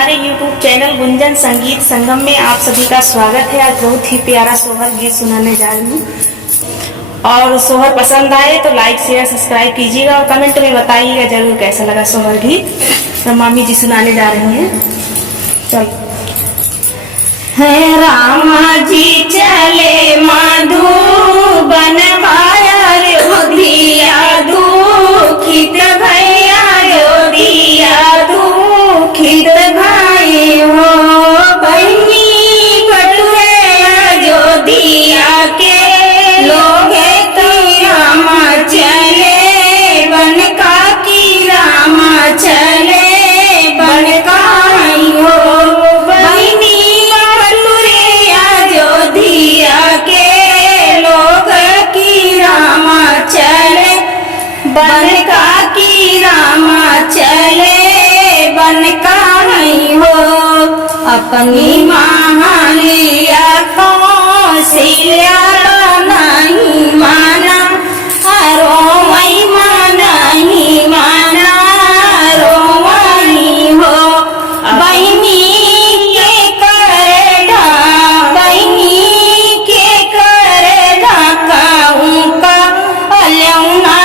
हमारे YouTube channel गुंजन संगीत संगम में आप सभी का स्वागत है। आज बहुत ही प्यारा सोहर गीत सुनाने जा रही हूँ और सोहर पसंद आए तो लाइक शेयर सब्सक्राइब कीजिएगा और कमेंट में बताइएगा जरूर कैसा लगा सोहर गीत। तो मामी जी सुनाने जा रही हैं। चल है रामा जी चले मधुबन माया योधिया दुखित भैया योधिया दुखित भाई हो बहनी कटुरे योधिया के लोग की रामा चले बन का की रामा चले बन का हो बहनी बन का की रामा चले बन का हो अपनी महालिया कौशल्या नहीं माना रोवई नहीं माना रोवई हो बहनी के करे बहनी के करे ढाकाऊं का अल्यौना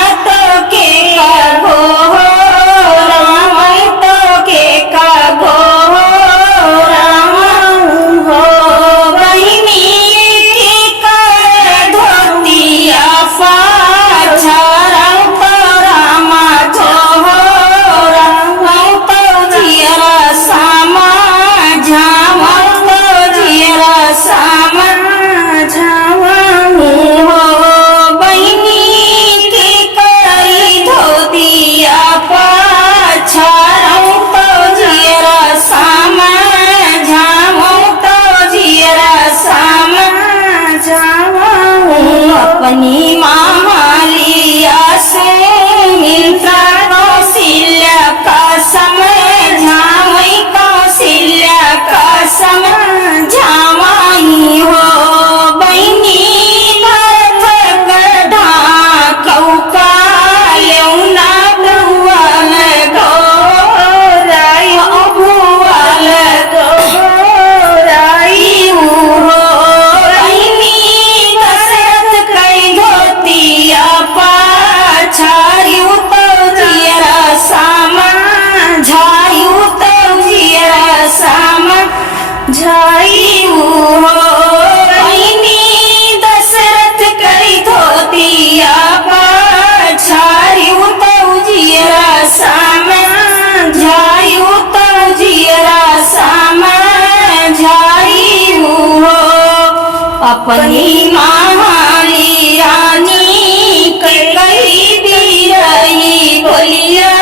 अपनी महालिया से मिलता कौशल्या का समझावई कौशल्या का समझावई हो बहनी भरत गढ़ा कौका लेउना बुआल गौराई बुआल गौराई हो झायू हो बहनी दशरथ करी धोतिया पाछायू तो जियरा साम झायू तो जियरा साम झायू हो अपनी महाली रानी कई बिरही बोलिया